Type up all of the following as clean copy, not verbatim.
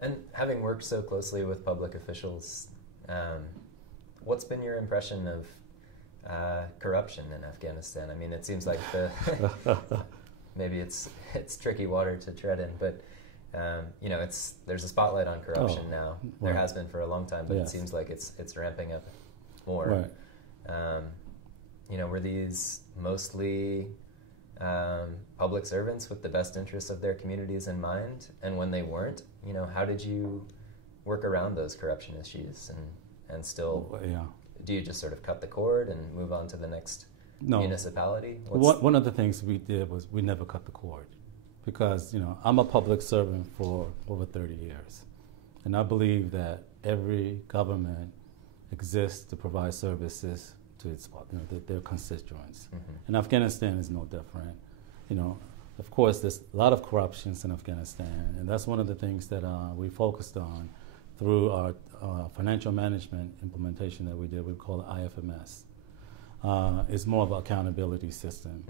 And having worked so closely with public officials, what's been your impression of corruption in Afghanistan? I mean, it seems like maybe it's tricky water to tread in, but you know, there's a spotlight on corruption now. There has been for a long time, but it seems like it's ramping up more. Right. You know, were these mostly public servants with the best interests of their communities in mind? And when they weren't, you know, how did you work around those corruption issues and still, do you just sort of cut the cord and move on to the next municipality? One of the things we did was we never cut the cord, because, you know, I'm a public servant for over 30 years, and I believe that every government exists to provide services to its, you know, their constituents. And Afghanistan is no different. You know, of course, there's a lot of corruptions in Afghanistan, and that's one of the things that we focused on through our financial management implementation that we did. We call it IFMS. It's more of an accountability system.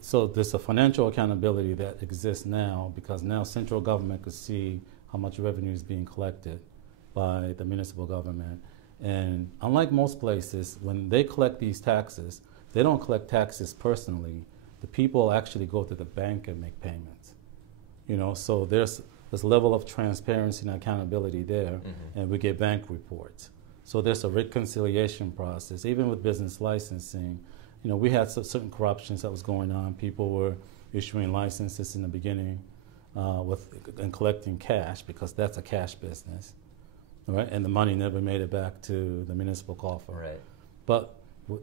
So there's a financial accountability that exists now, because now central government could see how much revenue is being collected by the municipal government. And unlike most places, when they collect these taxes, they don't collect taxes personally. The people actually go to the bank and make payments. You know, so there's this level of transparency and accountability there, and we get bank reports. So there's a reconciliation process. Even with business licensing, you know, we had certain corruptions that was going on. People were issuing licenses in the beginning and collecting cash, because that's a cash business. Right, and the money never made it back to the municipal coffer. Right. But,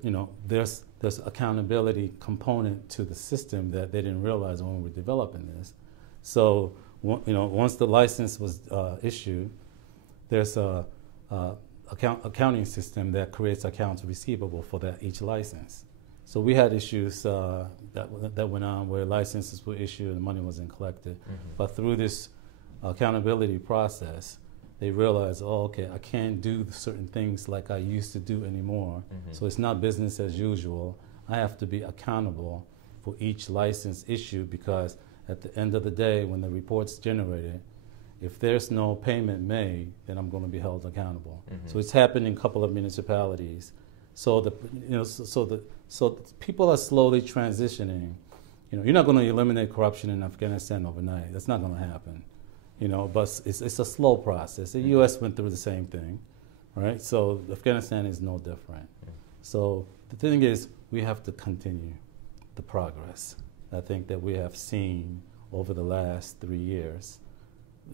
you know, there's accountability component to the system that they didn't realize when we were developing this. So, you know, once the license was issued, there's a accounting system that creates accounts receivable for that each license. So we had issues that went on where licenses were issued and money wasn't collected. But through this accountability process, they realize, oh, okay, I can't do certain things like I used to do anymore. So it's not business as usual. I have to be accountable for each license issued, because at the end of the day, when the report's generated, if there's no payment made, then I'm going to be held accountable. So it's happened in a couple of municipalities. So so people are slowly transitioning. You know, you're not going to eliminate corruption in Afghanistan overnight. That's not going to happen. You know, but it's a slow process. The U.S. went through the same thing, right? So Afghanistan is no different. So the thing is, we have to continue the progress I think that we have seen over the last 3 years.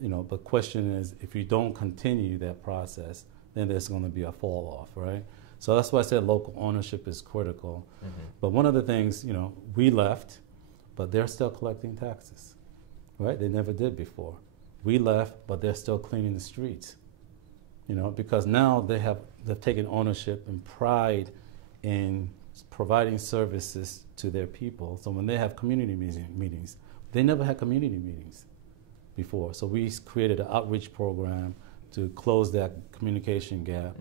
You know, but question is, if you don't continue that process, then there's going to be a fall off, right? So that's why I said local ownership is critical. But one of the things, you know, we left, but they're still collecting taxes, right? They never did before. We left, but they're still cleaning the streets, you know, because now they've taken ownership and pride in providing services to their people. So when they have community meetings, they never had community meetings before. So we created an outreach program to close that communication gap.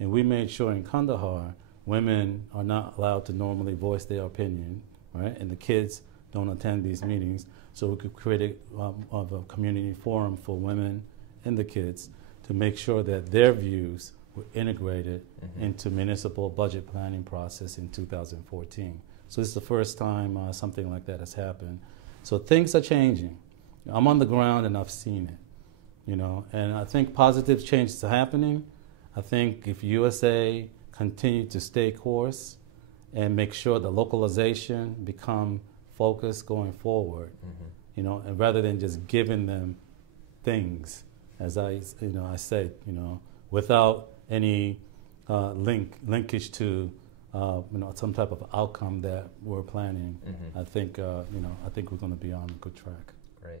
And we made sure in Kandahar, women are not allowed to normally voice their opinion, right? And the kids don't attend these meetings. So we could create a community forum for women and the kids to make sure that their views were integrated into municipal budget planning process in 2014. So this is the first time something like that has happened. So things are changing. I'm on the ground and I've seen it, you know, and I think positive changes are happening. I think if USA continue to stay course and make sure the localization become focused going forward, you know, and rather than just giving them things, as I said, you know, without any linkage to, you know, some type of outcome that we're planning. I think, you know, I think we're going to be on a good track. Great.